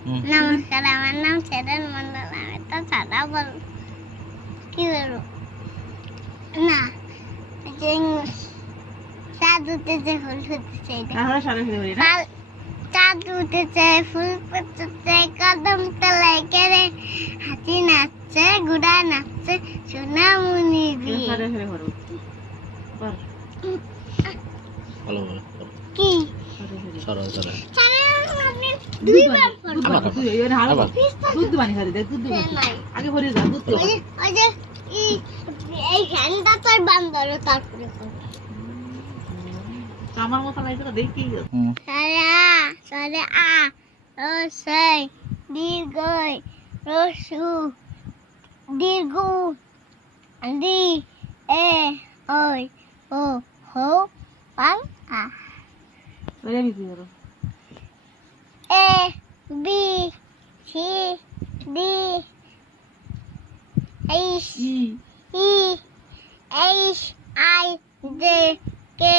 নমস্কার, আমার নাম ছেদন মন্ডল। আমি তো সাদা বল কি বলবো না, যে চাঁদ উঠেছে ফুল ফুটেছে, চাঁদ উঠেছে ফুল ফুটেছে, কদম তলায় কেড়ে হাতি নাচছে, গুড়া নাচছে, সোনামণি দিয়ে কি এই ফ্যানটা তোর বান্দর তারপরে আমার মতো লাগছে দেখি সরে আ রসই দীর্ঘই রসু দীর্ঘ দি এ ওই ও হো পাং আ A B C D H E H I J K